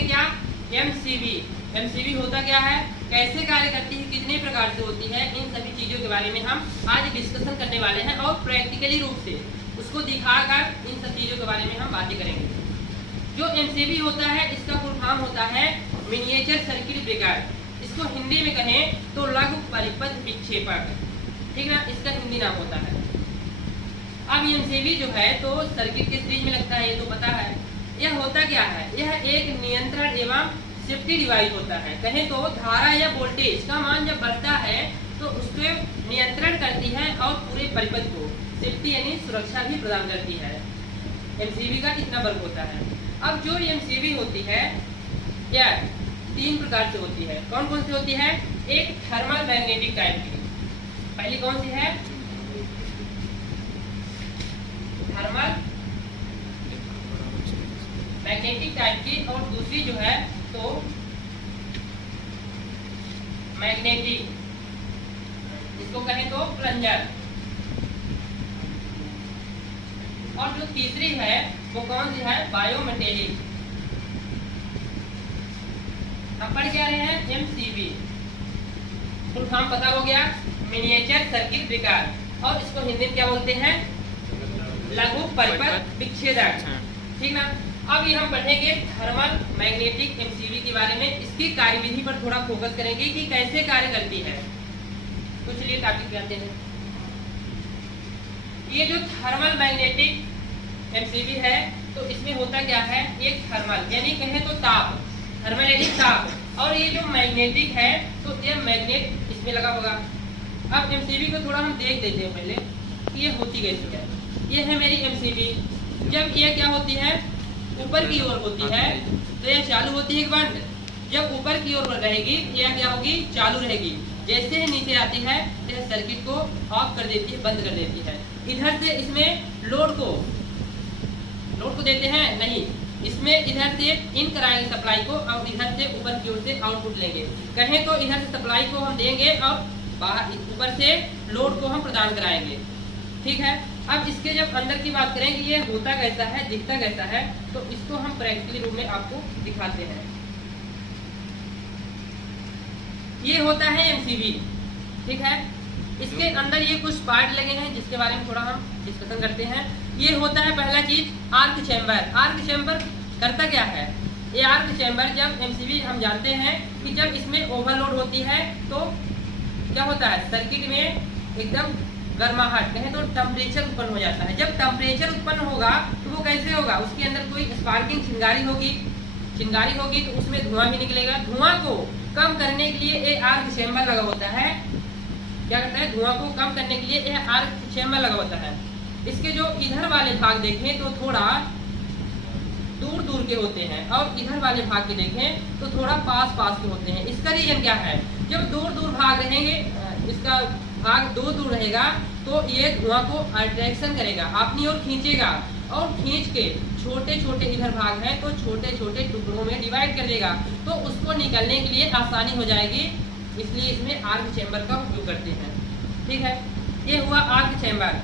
पढ़ेंगे क्या, MCB. MCB होता क्या है, कैसे कार्य करती है, कितने प्रकार से होती है, इन सभी चीजों के बारे में हम आज डिस्कशन करने वाले हैं और प्रैक्टिकली रूप से उसको दिखाकर इन सब चीजों के बारे में हम बातें करेंगे। जो एमसीबी होता है इसका फुल फॉर्म होता है मिनिएचर सर्किट ब्रेकर। इसको हिंदी में कहें तो लघु परिपथ विक्षेपक, ठीक ना, इसका हिंदी नाम होता है। अब एमसीबी जो है तो सर्किट के सीरीज में लगता है, ये तो पता है। यह होता क्या है, यह एक नियंत्रण एवं सेफ्टी डिवाइस होता है। कहें तो धारा या वोल्टेज का मान जब बढ़ता है तो उसको नियंत्रण करती है और पूरे परिपथ को सेफ्टी यानी सुरक्षा भी प्रदान करती है। एमसीबी का इतना वर्ग होता है। अब जो एमसीबी होती है यह 3 प्रकार से होती है। कौन कौन सी होती है, एक थर्मल मैग्नेटिक टाइप की, पहली कौन सी है, थर्मल मैग्नेटिक टाइप की, और दूसरी जो है तो मैग्नेटिक, इसको कहें तो प्लंजर, और जो तीसरी है वो कौन सी है, बायोमेटेलिक। हम पढ़ क्या रहे हैं, एमसीबी, फुल फॉर्म पता हो गया, मिनिएचर सर्किट ब्रेकर, और इसको हिंदी में क्या बोलते हैं, लघु परिपथ विच्छेदक, ठीक ना। अब ये हम पढ़ेंगे थर्मल मैग्नेटिक एमसीबी के बारे में। इसकी कार्यविधि पर थोड़ा फोकस करेंगे कि कैसे कार्य करती है। तो चलिए टॉपिक पे आते हैं। ये जो थर्मल मैग्नेटिक एमसीबी है तो इसमें होता क्या है, एक थर्मल यानी कहें तो ताप, थर्मल यानी ताप, और ये जो मैग्नेटिक है तो ये मैग्नेट इसमें लगा होगा। अब एमसीबी को थोड़ा हम देख देते हैं पहले कि ये होती कैसे है। ये है मेरी एमसीबी। जब ये क्या होती है, ऊपर की ओर होती है तो यह चालू होती है एक बंद। जब ऊपर की ओर रहेगी यह क्या होगी, चालू रहेगी। जैसे ही नीचे आती है तो यह सर्किट को ऑफ कर देती है, बंद कर देती है। इधर से इसमें लोड को देते हैं नहीं, इसमें इधर से इन कराएंगे सप्लाई को और इधर से ऊपर की ओर से आउटपुट लेंगे। कहें तो इधर से सप्लाई को हम देंगे और बाहर ऊपर से लोड को हम प्रदान कराएंगे, ठीक है। अब इसके जब अंदर की बात करें कि ये होता कैसा है, दिखता कैसा है, तो इसको हम प्रैक्टिकली रूप में आपको दिखाते हैं। ये होता है एमसीबी, ठीक है। इसके अंदर ये कुछ पार्ट लगे हैं जिसके बारे में थोड़ा हम डिस्कशन करते हैं। ये होता है पहला चीज आर्क चैम्बर। आर्क चैम्बर करता क्या है, ये आर्क चैम्बर जब एमसीबी हम जानते हैं कि जब इसमें ओवरलोड होती है तो क्या होता है, सर्किट में एकदम गर्माहट, कहें तो टेम्परेचर उत्पन्न हो जाता है। जब टेम्परेचर उत्पन्न होगा तो वो कैसे होगा, उसके अंदर कोई स्पार्किंग चिंगारी होगी तो उसमें धुआं भी निकलेगा। धुआं को कम करने के लिए ये आर्क चैम्बर लगा होता है। क्या करता है, धुआं को कम करने के लिए यह आर्क चैम्बर लगा होता है। इसके जो इधर वाले भाग देखें तो थोड़ा दूर दूर के होते हैं और इधर वाले भाग के देखें तो थोड़ा पास पास के होते हैं। इसका रीजन क्या है, जब दूर दूर भाग रहेंगे, इसका भाग दूर दूर रहेगा तो ये धुआं को अट्रैक्शन करेगा, अपनी ओर खींचेगा, और खींच के छोटे छोटे इधर भाग है तो छोटे छोटे टुकड़ों में डिवाइड कर देगा, तो उसको निकलने के लिए आसानी हो जाएगी। इसलिए इसमें आर्क चैम्बर का उपयोग करते हैं, ठीक है। ये हुआ आर्क चैम्बर,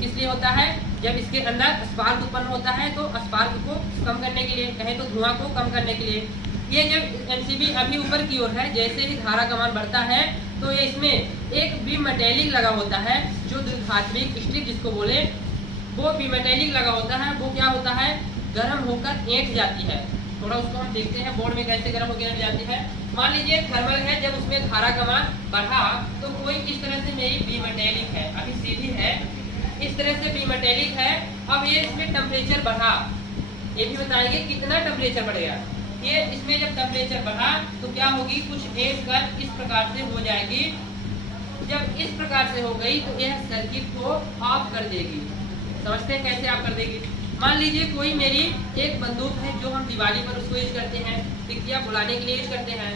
किस लिए होता है, जब इसके अंदर स्पार्क उत्पन्न होता है तो स्पार्क को कम करने के लिए, कहें तो धुआं को कम करने के लिए। ये जब एमसीबी अभी ऊपर की ओर है, जैसे ही धारा का मान बढ़ता है तो ये इसमें एक बीमेटेलिक लगा होता है, जो धात्विक स्ट्रिप जिसको बोले, वो बीमेटेलिक लगा होता है। वो क्या होता है, गर्म होकर ऐंठ जाती है। थोड़ा उसको हम देखते हैं बोर्ड में कैसे गर्म होकर ऐंठ जाती है। मान लीजिए थर्मल है, जब उसमें धारा का मान बढ़ा तो कोई इस तरह से मेरी बीमेटेलिक है, अभी सीधी है, इस तरह से बीमेटेलिक है। अब ये इसमें टेम्परेचर बढ़ा, ये भी बताएंगे कितना टेम्परेचर बढ़ेगा। ये इसमें जब टेम्परेचर बढ़ा तो क्या होगी, कुछ ऐंठ कर इस प्रकार से हो जाएगी। जब इस प्रकार से हो गई तो यह सर्किट को ऑफ कर देगी। समझते हैं कैसे ऑफ कर देगी। मान लीजिए कोई मेरी एक बंदूक है जो हम दिवाली पर उसको यूज करते हैं, टिकिया बुलाने के लिए यूज करते हैं,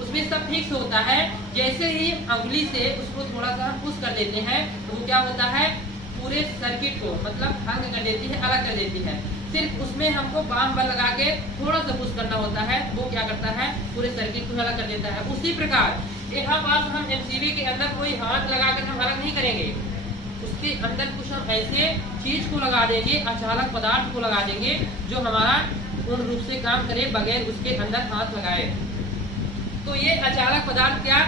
उसमें सब फिक्स होता है। जैसे ही अंगुली से उसको थोड़ा सा पुश कर देते हैं तो वो क्या होता है, पूरे सर्किट को मतलब भंग कर देती है, अलग कर देती है। सिर्फ उसमें हमको बाम बल लगा के थोड़ा सा पुश करना होता है, वो क्या करता है, पूरे सर्किट को अलग कर देता है। उसी प्रकार यहाँ पास हम एमसीबी के अंदर कोई हाथ लगाकर हम अलग नहीं करेंगे, उसके अंदर कुछ हम ऐसे चीज को लगा देंगे, अचालक पदार्थ को लगा देंगे जो हमारा पूर्ण रूप से काम करे बगैर उसके अंदर हाथ लगाए। तो ये अचालक पदार्थ क्या,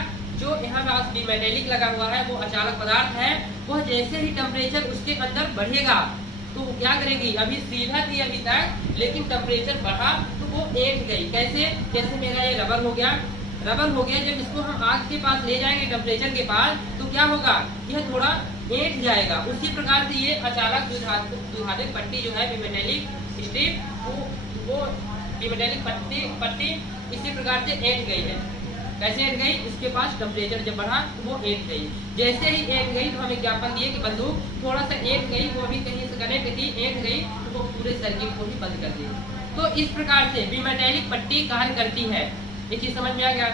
जो यहाँ पास बीमेटेलिक लगा हुआ है वो अचालक पदार्थ है। वह जैसे ही टेम्परेचर उसके अंदर बढ़ेगा तो वो क्या करेगी, अभी सीधा थी अभी तक, लेकिन टेम्परेचर बढ़ा तो वो ऐंठ गई। कैसे, जैसे मेरा ये रबर हो गया, जब इसको हम आग के पास ले जाएंगे टेम्परेचर के पास तो क्या होगा, यह थोड़ा ऐंठ जाएगा। उसी प्रकार से ये अचालक दुधात्मक पट्टी जो है बीमेटेलिक स्ट्रिप, वो बीमेटेलिक पट्टी इसी प्रकार से ऐंठ गई है। कैसे ऐंठ गई, उसके पास टेम्परेचर जब बढ़ा तो वो ऐंठ गई। जैसे ही ऐंठ गई तो हमें ज्ञापन दिए कि बंदूक थोड़ा सा ऐंठ गई, वो भी कहीं से कनेक्ट थी, ऐंठ गई तो वो पूरे सर्किट को ही बंद कर दी। तो इस प्रकार से बीमेटेलिक पट्टी कार्य करती है। ये चीज समझ में आ गया।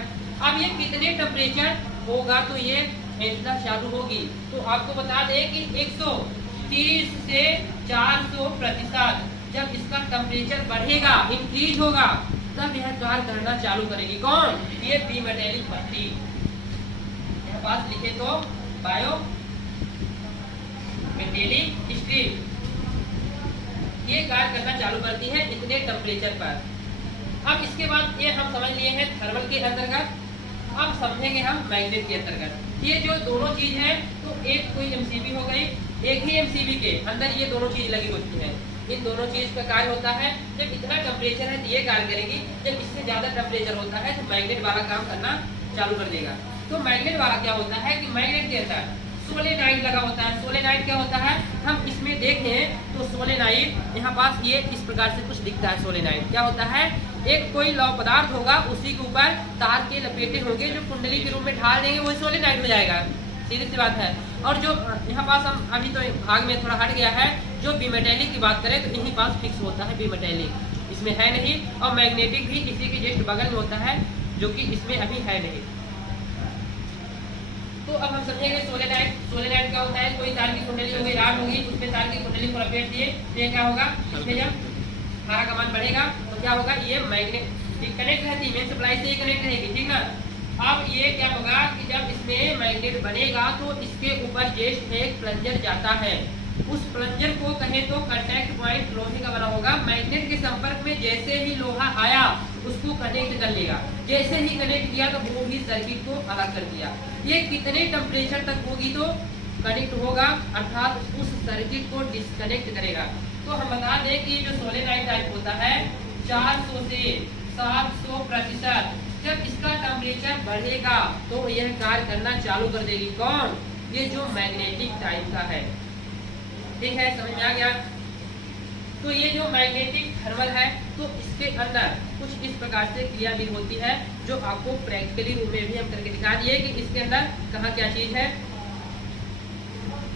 अब ये कितने टेम्परेचर होगा तो ये ऐंठना चालू होगी। तो आपको बता दें कि 130 से 400% जब इसका टेम्परेचर बढ़ेगा, इंक्रीज होगा, तब यह कार्य करना चालू करेगी। कौन, ये बीमेटेलिक पट्टी। यहाँ पास लिखे तो बायो मेटेलिक स्ट्रिप ये कार्य करना चालू करती है इतने टेम्परेचर पर। अब इसके बाद ये हम समझ लिए हैं थर्मल के अंतर्गत। अब समझेंगे हम मैग्नेट के अंतर्गत। ये जो दोनों चीज है, तो एक कोई एमसीबी हो गई, एक ही एमसीबी के अंदर ये दोनों चीज लगी होती है। इन दोनों चीज का कार्य होता है, जब इतना टेम्परेचर है तो ये कार्य करेगी, जब इससे ज्यादा टेम्परेचर होता है तो मैग्नेट वाला काम करना चालू कर देगा। तो मैग्नेट वाला क्या होता है कि मैग्नेट के अंदर सोलेनाइड लगा होता है। सोलेनाइड क्या होता है, हम इसमें देखें तो सोलेनाइड यहाँ पास ये इस प्रकार से कुछ दिखता है। सोलेनाइड क्या होता है, एक कोई लौह पदार्थ होगा, उसी के ऊपर तार के लपेटे होंगे, जो कुंडली के रूप में ढाल देंगे वही सोलेनाइड हो जाएगा। सीधी सी बात है। और जो यहाँ पास हम अभी तो भाग में थोड़ा हट गया है, जो बीमेटेलिक की बात करें तो यहीं पास फिक्स होता है बीमेटेलिक, इसमें है नहीं। और मैग्नेटिक भी इसी के जस्ट बगल में होता है, जो कि इसमें अभी है नहीं। तो अब हम समझेंगे सोलेनाइड। सोलेनाइड क्या होता है, कोई तार की कुंडली होगी, राड होगी, उसमें तार की कुंडली को लपेट दिए तो ये क्या होगा, इसमें जब धारा का मान बढ़ेगा तो क्या होगा, ये मैग्नेट कनेक्ट रहती है, मेन सप्लाई से कनेक्ट रहेगी, ठीक ना। अब ये क्या होगा कि जब इसमें मैग्नेट बनेगा तो इसके ऊपर जस्ट एक प्लंजर जाता है। उस प्लंजर को कहें तो कांटेक्ट पॉइंट लोहे का बना होगा। मैग्नेट के संपर्क में जैसे ही लोहा आया उसको कनेक्ट कर लेगा। जैसे ही कनेक्ट किया तो वो भी सर्किट को अलग कर दिया। ये कितने टेम्परेचर तक होगी तो कनेक्ट होगा, अर्थात उस सर्किट को डिस्कनेक्ट करेगा। तो हम बता दें कि जो सोलेनाइड टाइप होता है 400 से 700%, जब इसका टेम्परेचर बढ़ेगा तो यह कार्य करना चालू कर देगी। कौन, ये जो मैग्नेटिक टाइप का है, ठीक है, समझ में आ गया। तो ये जो मैग्नेटिक थर्मल है तो इसके अंदर कुछ इस प्रकार से क्रिया भी होती है, जो आपको प्रैक्टिकली रूप में भी हम करके दिखा दिए कि इसके अंदर कहाँ क्या चीज है।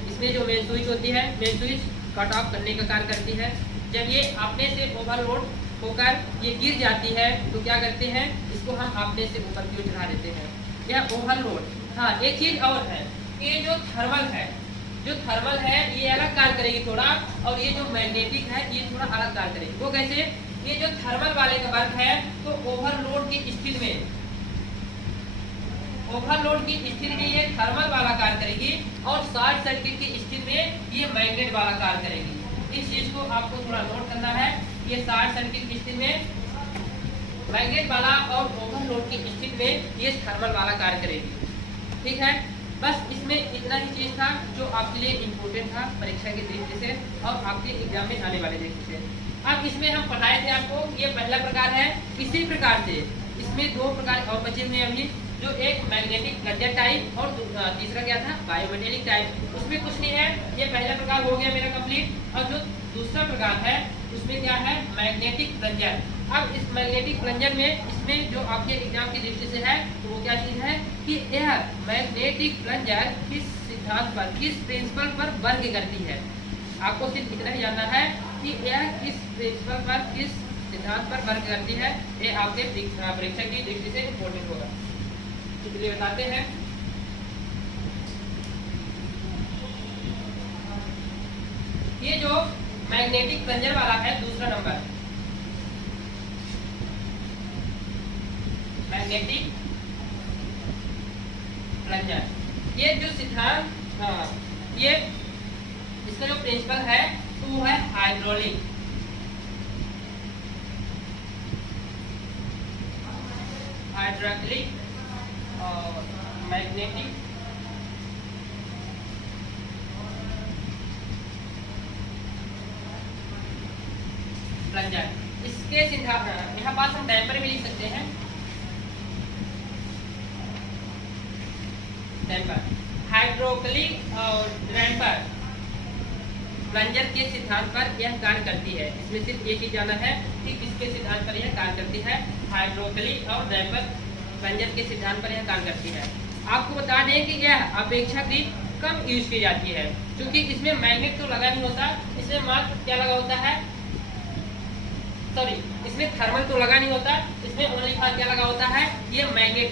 इसमें जो मेन स्विच होती है, मेन स्विच कट ऑफ करने का कार्य करती है। जब ये अपने से ओवरलोड होकर ये गिर जाती है तो क्या करते हैं, इसको हम अपने से ऊपर की ओर चढ़ा देते हैं, यह ओवरलोड। हाँ, एक चीज और है, ये जो थर्मल है, ये अलग कार्य करेगी थोड़ा, और ये जो मैग्नेटिक है ये थोड़ा अलग कार्य करेगी। वो कैसे, ये जो थर्मल वाले का वर्क है तो ओवरलोड की स्थिति में, ये थर्मल वाला कार्य करेगी, और शॉर्ट सर्किट की स्थिति में ये मैग्नेट वाला कार्य करेगी। इस चीज को आपको थोड़ा नोट करना है। ये शॉर्ट सर्किट की स्थिति में मैग्नेट वाला और ओवरलोड की स्थिति में ये थर्मल वाला कार्य करेगी, ठीक है। बस इसमें इतना ही चीज था जो आपके लिए इम्पोर्टेंट था परीक्षा की दृष्टि से और आपके एग्जाम में आने वाले दृष्टि से। अब इसमें हम पढ़ाए थे आपको, ये पहला प्रकार है। इसी प्रकार से इसमें दो प्रकार और बचे हुए अभी, जो एक मैग्नेटिक प्लंजर टाइप और तीसरा क्या था, बायोमेटेलिक टाइप। उसमें कुछ नहीं है, ये पहला प्रकार हो गया मेरा कंप्लीट। और जो दूसरा प्रकार है उसमें क्या है, मैग्नेटिक प्लंजर। अब इस मैग्नेटिक प्लंजर में इसमें जो आपके एग्जाम की दृष्टि से है तो वो क्या चीज है कि यह मैग्नेटिक प्लंजर किस सिद्धांत पर, किस प्रिंसिपल पर वर्क करती है। आपको सिर्फ इतना ही जानना है कि यह किस प्रिंसिपल पर, किस सिद्धांत पर वर्क करती है। ये आपके परीक्षा की दृष्टि से इम्पोर्टेंट होगा, इसलिए बताते हैं। ये जो मैग्नेटिक प्लंजर वाला है दूसरा नंबर, मैग्नेटिक प्लंजर, ये जो सिद्धांत, ये इसका जो प्रिंसिपल है तो वो है हाइड्रोलिक। हाइड्रोक्लिक और मैग्नेटिक प्लंजर। इसके सिद्धांत यहाँ पास हम डैम्पर भी लिख सकते हैं, डैम्पर, हाइड्रोक्लिक और डैम्पर प्लंजर के सिद्धांत पर यह कार्य करती है। इसमें सिर्फ एक ही जाना है कि किसके सिद्धांत पर यह कार्य करती है, हाइड्रोक्लिक और डैम्पर प्लंजर के सिद्धांत पर यह कार्य करती है। आपको बता दें कि यह अपेक्षाकृत कम यूज की जाती है, क्योंकि इसमें मैग्नेट तो लगा नहीं होता, इसमें मात्र क्या लगा होता है, सॉरी इसमें थर्मल तो लगा नहीं होता, इसमें ओनली फॉर क्या लगा होता है, ये मैग्नेट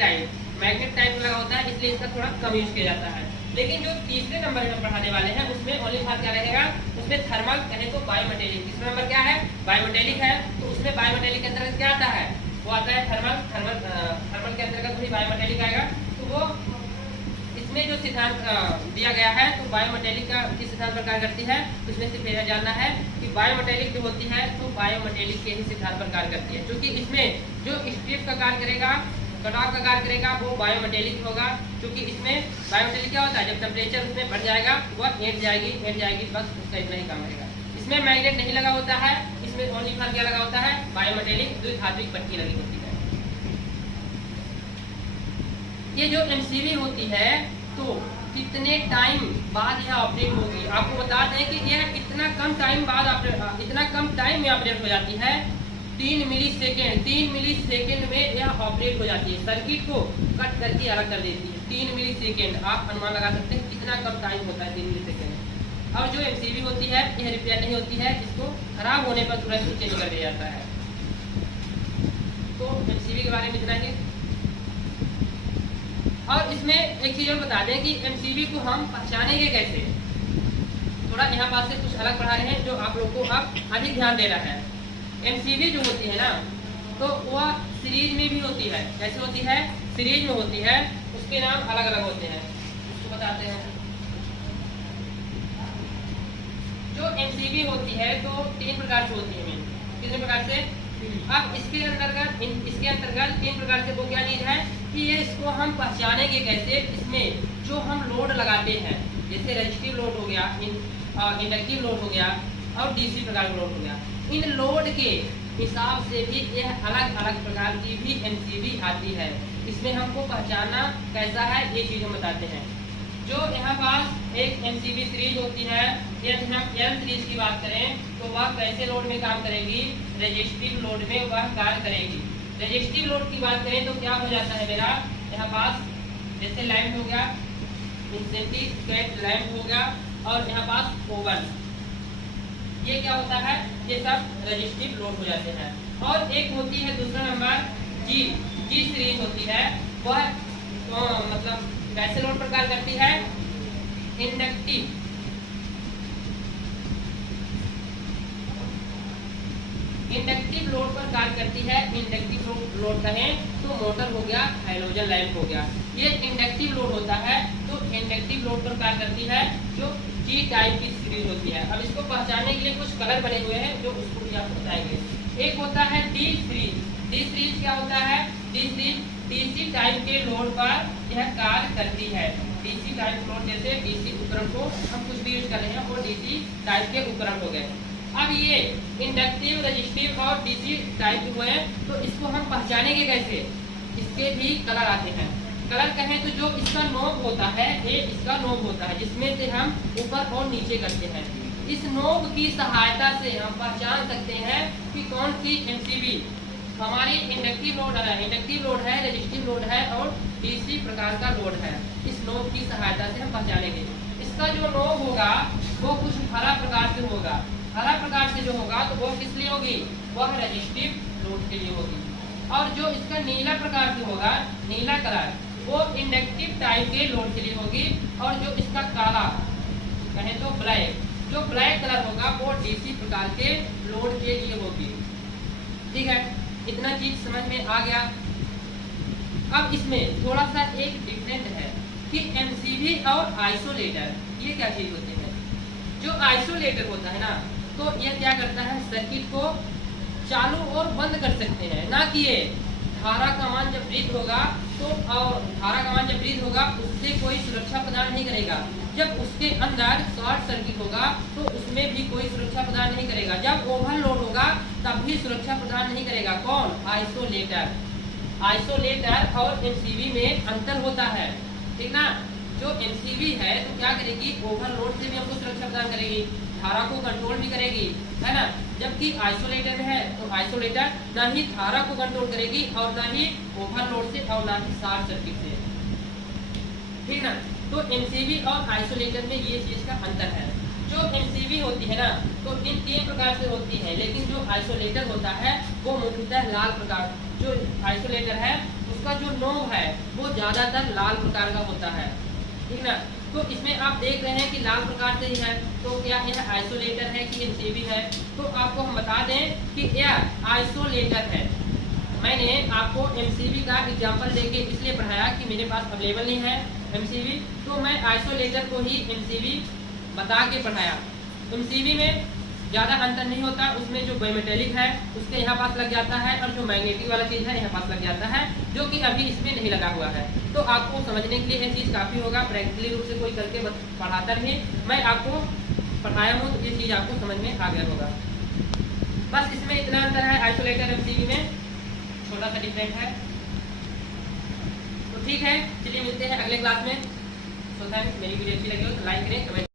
टाइप लगा होता है, इसलिए इसका थोड़ा कम यूज किया जाता है। लेकिन जो तीसरे नंबर में पढ़ाने वाले हैं उसमें ओनली फॉर क्या रहेगा, उसमें थर्मल कहे तो बायोमेटेलिक। तीसरा नंबर क्या है, बायोमेटेलिक है, तो उसमें बायोमेटेलिक के अंतर्गत क्या आता है, वो आता है थर्मल के अंतर्गत वही बायोमेटेलिक आएगा। तो वो इसमें जो सिद्धांत दिया गया है, तो बायोमेटेलिक का किस सिद्धांत पर कार्य करती है, तो इसमें सिर्फ यह जानना है कि बायोमेटेलिक जो होती है तो बायोमेटेलिक के ही सिद्धांत पर कार्य करती है, क्योंकि इसमें जो स्ट्रिप का कार्य करेगा, कटाव का कार्य करेगा, वो बायोमेटेलिक होगा। क्योंकि इसमें बायोमेटेलिक क्या होता है, जब टेम्परेचर उसमें बढ़ जाएगा वह एट जाएगी, बस उसका इतना ही काम रहेगा। इसमें मैग्नेट नहीं लगा होता है, इसमें ओनली फॉर क्या लगा होता है, बायोमेटेलिक द्विधात्विक पट्टी लगी होती है। ये जो एमसीबी होती है तो कितने टाइम बाद यह ऑपरेट होगी, आपको बता दें कि यह इतना कम टाइम में ऑपरेट हो जाती है, 3 मिलीसेकेंड में यह ऑपरेट हो जाती है, सर्किट को कट करके अलग कर देती है। 3 मिलीसेकेंड आप अनुमान लगा सकते हैं कितना कम टाइम होता है, 3 मिलीसेकेंड। और जो एमसीबी होती है यह रिपेयर नहीं होती है, इसको खराब होने पर तुरंत चेंज कर दिया जाता है। तो एमसीबी के बारे में इतना ही। और इसमें एक चीज और बता दें कि एमसीबी को हम पहचानेंगे कैसे, थोड़ा यहाँ पास से कुछ अलग पढ़ा रहे हैं जो आप लोग को अब अधिक ध्यान देना है। एमसीबी जो होती है ना, तो वह सीरीज में भी होती है। कैसे होती है, सीरीज में होती है, उसके नाम अलग अलग होते हैं, उसको बताते हैं। जो एमसीबी होती है तो 3 प्रकार से होती है। कितने प्रकार से, अब इसके अंतर्गत 3 प्रकार से वो क्या चीज है कि ये इसको हम पहचानेंगे कैसे, इसमें जो हम लोड लगाते हैं, जैसे रेजिस्टिव लोड हो गया, इंडक्टिव लोड हो गया और डीसी प्रकार का लोड हो गया, इन लोड के हिसाब से भी यह अलग अलग प्रकार की भी एमसीबी आती है। इसमें हमको पहचानना कैसा है ये चीज हम बताते हैं। जो यहाँ पास एक एमसीबी सीरीज होती है, यदि हम एल सीरीज की बात करें तो वह कैसे लोड में काम करेगी, रेजिस्टिव लोड में वह कार्य करेगी। रेजिस्टिव लोड की बात करें तो क्या हो जाता है मेरा, यहाँ पास जैसे लैंप हो गया, इंसेंटिव लैंप हो गया, और यहाँ पास ओवन, ये क्या होता है, ये सब रेजिस्टिव लोड हो जाते हैं। और एक होती है दूसरा नंबर जी सीरीज होती है, वह मतलब कैसे लोड पर कार्य करती है, इंडक्टिव लोड पर कार्य करती है। इंडक्टिव लोड कहें तो मोटर हो गया, हैलोजन लैंप हो गया, ये इंडक्टिव लोड होता है। तो इंडक्टिव लोड पर कार्य करती है जो जी टाइप की सीरीज होती है। अब इसको पहचानने के लिए कुछ कलर बने हुए हैं जो उसको भी आप बताएंगे। एक होता है डी सीरीज। डी सीरीज क्या होता है, डी सीरीज डीसी टाइप के लोड पर यह कार्य करती है। डीसी टाइप लोड, जैसे डीसी उपकरण को हम कुछ भी यूज कर रहे हैं वो डीसी टाइप के उपकरण हो गए। अब ये इंडक्टिव, रेजिस्टिव और डीसी टाइप हुए हैं, तो इसको हम पहचानेंगे कैसे, इसके भी कलर आते हैं। कलर कहें तो जो इसका नोब होता है, ये इसका नोब होता है जिसमें से हम ऊपर और नीचे करते हैं। इस नोब की सहायता से हम पहचान सकते हैं कि कौन सी एमसीबी हमारी इंडक्टिव लोड है, रेजिस्टिव लोड है और डीसी प्रकार का लोड है। इस नोब की सहायता से हम पहचानेंगे। इसका जो नोब होगा वो कुछ हरा प्रकार से होगा। हरा प्रकार से जो होगा तो वो किस लिए होगी, वह रेजिस्टिव लोड के लिए होगी। और जो इसका नीला प्रकार से होगा, नीला कलर, वो इंडक्टिव टाइप के लोड के लिए होगी। और जो इसका काला कहें तो ब्लैक, जो ब्लैक कलर होगा वो डीसी प्रकार के लोड के लिए होगी। ठीक है, इतना चीज समझ में आ गया। अब इसमें थोड़ा सा एक डिफरेंट है कि एमसीबी और आइसोलेटर ये क्या चीज होते हैं। जो आइसोलेटर होता है ना, तो यह क्या करता है, सर्किट को चालू और बंद कर सकते हैं, ना कि ये धारा का मान जब वृद्ध होगा तो, और धारा का मान जब वृद्ध होगा उससे कोई सुरक्षा प्रदान नहीं करेगा। जब उसके अंदर शॉर्ट सर्किट होगा तो उसमें भी कोई सुरक्षा प्रदान नहीं करेगा। जब ओवरलोड होगा तब भी सुरक्षा प्रदान नहीं करेगा। कौन? आइसोलेटर। आइसोलेटर और एमसीबी में अंतर होता है, ठीक ना। जो एमसीबी है तो क्या करेगी? ओवरलोड से भी हमको सुरक्षा प्रदान करेगी, धारा को कंट्रोल भी करेगी, है ना। जबकि आइसोलेटर में है तो आइसोलेटर ना ही धारा को कंट्रोल करेगी और ना ही ओवरलोड से और ना ही शॉर्ट सर्किट से, ठीक ना। तो एमसीबी और आइसोलेटर में ये चीज का अंतर है। जो एमसीबी होती है ना तो इन 3 प्रकार से होती है, लेकिन जो आइसोलेटर होता है वो मुख्यतः लाल प्रकार, जो आइसोलेटर है उसका जो नोब है वो ज्यादातर लाल प्रकार का होता है, ठीक ना। तो इसमें आप देख रहे हैं कि लाल प्रकार से ही है, तो क्या यह आइसोलेटर है कि एमसीबी है? तो आपको हम बता दें कि यह आइसोलेटर है। मैंने आपको एमसीबी का एग्जांपल देके इसलिए पढ़ाया कि मेरे पास अवेलेबल नहीं है एमसीबी, तो मैं आइसोलेटर को ही एमसीबी बता के पढ़ाया। एमसीबी में ज़्यादा अंतर नहीं होता, उसमें जो बायोमेटेलिक है उसके यहाँ पास लग जाता है और जो मैग्नेटिक वाला चीज़ है यहाँ पास लग जाता है, जो कि अभी इसमें नहीं लगा हुआ है। तो आपको समझने के लिए ये चीज़ काफ़ी होगा, प्रैक्टिकली रूप से कोई करके पढ़ाता नहीं, मैं आपको पढ़ाया हूँ तो ये चीज़ आपको समझ में आ गया होगा। बस इसमें इतना अंतर है आइसोलेटर एमसीबी में, छोटा सा डिफरेंट है। तो ठीक है, चलिए मिलते हैं अगले क्लास में। So thanks. मेरी वीडियो अच्छी लगी हो तो लाइक करें, कमेंट